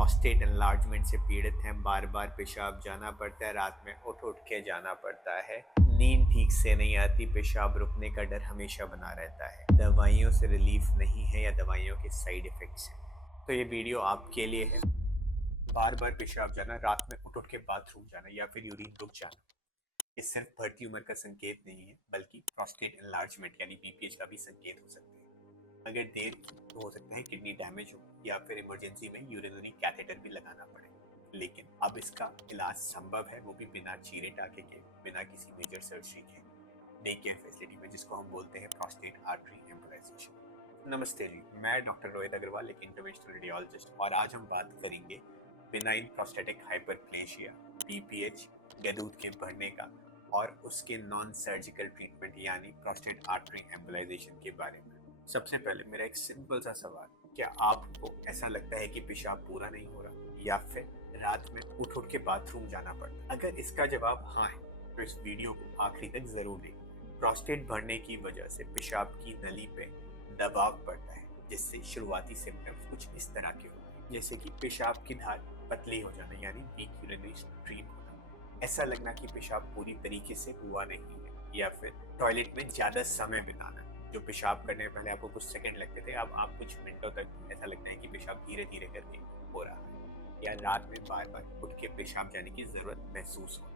Prostate enlargement से पीड़ित हैं, बार बार पेशाब जाना पड़ता है, रात में उठ उठ के जाना पड़ता है, नींद ठीक से नहीं आती, पेशाब रुकने का डर हमेशा बना रहता है, दवाइयों से रिलीफ नहीं है या दवाइयों के साइड इफ़ेक्ट्स हैं, तो ये वीडियो आपके लिए है। बार बार पेशाब जाना, रात में उठ उठ के बाथरूम जाना या फिर यूरिन रुक जाना, ये सिर्फ बढ़ती उम्र का संकेत नहीं है, बल्कि प्रोस्टेट एनलार्जमेंट यानी बीपीएच का भी संकेत हो सकते हैं। अगर देर की तो हो सकता है किडनी डैमेज हो या फिर इमरजेंसी में यूरिनरी कैथेटर भी लगाना पड़े। लेकिन अब इसका इलाज संभव है, वो भी बिना चीरे टाके के, बिना किसी मेजर सर्जरी के, डे केयर फैसिलिटी में, जिसको हम बोलते हैं प्रोस्टेट आर्टरी एम्बोलाइजेशन। नमस्ते जी, मैं डॉक्टर रोहित अग्रवाल, एक इंटरवेंशनल रेडियोलॉजिस्ट, और आज हम बात करेंगे बिनाइन प्रोस्टेटिक हाइपरप्लेशिया बीपीएच या दूध के बढ़ने का और उसके नॉन सर्जिकल ट्रीटमेंट यानी प्रोस्टेट आर्टरी एम्बोलाइजेशन के बारे में। सबसे पहले मेरा एक सिंपल सा सवाल, क्या आपको ऐसा लगता है कि पेशाब पूरा नहीं हो रहा या फिर रात में उठ उठ के बाथरूम जाना पड़ता? अगर इसका जवाब हाँ है तो इस वीडियो को आखिरी तक जरूर देखें। प्रोस्टेट बढ़ने की वजह से पेशाब की नली पे दबाव पड़ता है, जिससे शुरुआती सिम्टम्स कुछ इस तरह के होते हैं, जैसे कि पेशाब की धार पतली हो जाना यानी वीक यूरिनरी स्ट्रीम होना, ऐसा लगना कि पेशाब पूरी तरीके से हुआ नहीं है, या फिर टॉयलेट में ज्यादा समय बिताना। जो पेशाब करने में पहले आपको कुछ सेकंड लगते थे, अब आप कुछ मिनटों तक ऐसा लगता है कि पेशाब धीरे धीरे करके हो रहा है, या रात में बार बार उठ के पेशाब जाने की जरूरत महसूस हो,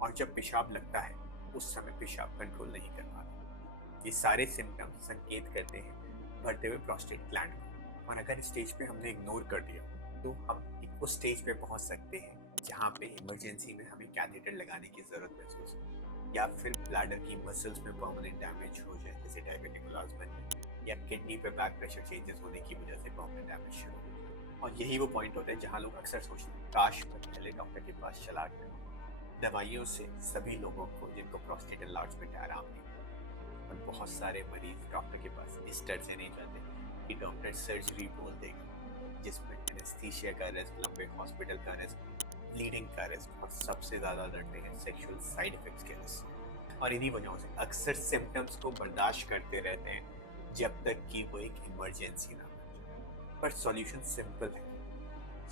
और जब पेशाब लगता है उस समय पेशाब कंट्रोल नहीं कर पाता। ये सारे सिम्टम्स संकेत करते हैं बढ़ते हुए प्रोस्टेट ग्लैंड को, और अगर स्टेज पे हमने इग्नोर कर दिया तो हम उस स्टेज पे पहुंच सकते हैं जहाँ पे इमरजेंसी में हमें कैथेटर लगाने की जरूरत महसूस हो, या फिर ब्लैडर की मसल्स में परमानेंट डैमेज हो जाए, जैसे डायबिटिक कोलाजमन, या किडनी पे बैक प्रेशर चेंजेस होने की वजह से परमानेंट डैमेज शुरू हो जाए। और यही वो पॉइंट होता है जहाँ लोग अक्सर सोचते हैं काश मैं पहले डॉक्टर के पास चला गया। दवाइयों से सभी लोगों को जिनको प्रोस्टेट एनलार्जमेंट आराम नहीं है, और बहुत सारे मरीज डॉक्टर के पास इस डर से नहीं जाते कि डॉक्टर सर्जरी बोल देगा, जिसमें एनेस्थीसिया का रिस्क, लंबे हॉस्पिटल का रिस्क, ब्लीडिंग का रिस्क, और सबसे ज़्यादा डरते हैं सेक्सुअल साइड इफेक्ट्स के रिस्क। और इन्हीं वजहों से अक्सर सिम्टम्स को बर्दाश्त करते रहते हैं जब तक कि वो एक इमरजेंसी ना बन जाए। पर सॉल्यूशन सिंपल है,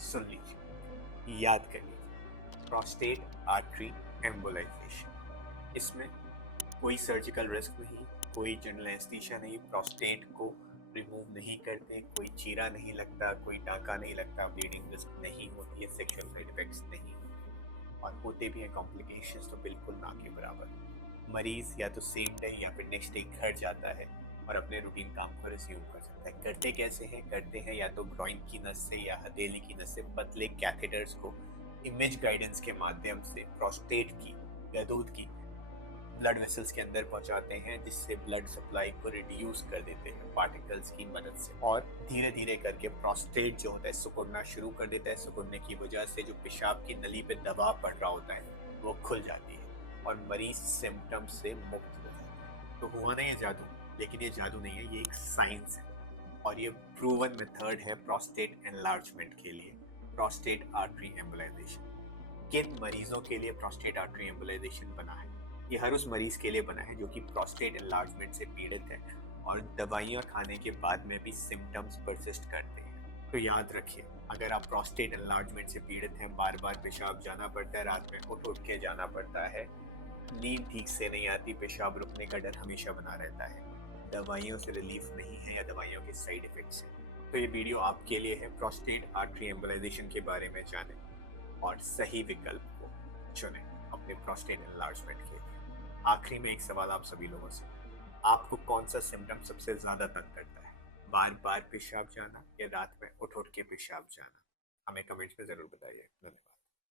सुन लीजिए, याद कर लीजिए, प्रोस्टेट आर्टरी एम्बोलाइजेशन। इसमें कोई सर्जिकल रिस्क नहीं, कोई जनरल एनेस्थीसिया नहीं, प्रोस्टेट को रिमूव नहीं करते, कोई चीरा नहीं लगता, कोई टाका नहीं लगता, ब्लीडिंग रिस्क नहीं होती है, सेक्सुअल साइड इफेक्ट्स नहीं, और होते भी हैं कॉम्प्लिकेशंस तो बिल्कुल ना के बराबर। मरीज या तो सेम डे या फिर नेक्स्ट डे घर जाता है और अपने रूटीन काम को रिज्यूम कर सकता है। करते कैसे हैं? करते हैं या तो ग्रॉइन की नस से या हथेली की नस से पतले कैथेटर्स को इमेज गाइडेंस के माध्यम से प्रोस्टेट की या दूध की ब्लड वेसल्स के अंदर पहुंचाते हैं, जिससे ब्लड सप्लाई को रिड्यूस कर देते हैं पार्टिकल्स की मदद से, और धीरे धीरे करके प्रोस्टेट जो होता है सिकुड़ना शुरू कर देता है। सिकुड़ने की वजह से जो पेशाब की नली पे दबाव पड़ रहा होता है वो खुल जाती है और मरीज सिम्टम्स से मुक्त हो जाता है। तो हुआ नहीं है जादू, लेकिन ये जादू नहीं है, ये एक साइंस है, और ये प्रूवन मेथड है प्रोस्टेट एनलार्जमेंट के लिए, प्रोस्टेट आर्टरी एम्बोलाइजेशन। किन मरीजों के लिए प्रोस्टेट आर्टरी एम्बोलाइजेशन बना है? ये हर उस मरीज के लिए बना है जो कि प्रोस्टेट एनलार्जमेंट से पीड़ित है और दवाइयाँ खाने के बाद में भी सिम्टम्स परसिस्ट करते हैं। तो याद रखिए, अगर आप प्रोस्टेट एनलार्जमेंट से पीड़ित हैं, बार बार पेशाब जाना पड़ता है, रात में उठ उठ के जाना पड़ता है, नींद ठीक से नहीं आती, पेशाब रुकने का डर हमेशा बना रहता है, दवाइयों से रिलीफ नहीं है या दवाइयों के साइड इफेक्ट्स हैं, तो ये वीडियो आपके लिए है। प्रोस्टेट आर्टरी एम्बोलाइजेशन के बारे में जानें और सही विकल्प को चुनें अपने प्रोस्टेट एनलार्जमेंट के लिए। आखिरी में एक सवाल आप सभी लोगों से, आपको कौन सा सिम्टम सबसे ज्यादा तंग करता है? बार बार पेशाब जाना या रात में उठ उठ के पेशाब जाना? हमें कमेंट्स में जरूर बताइए। धन्यवाद।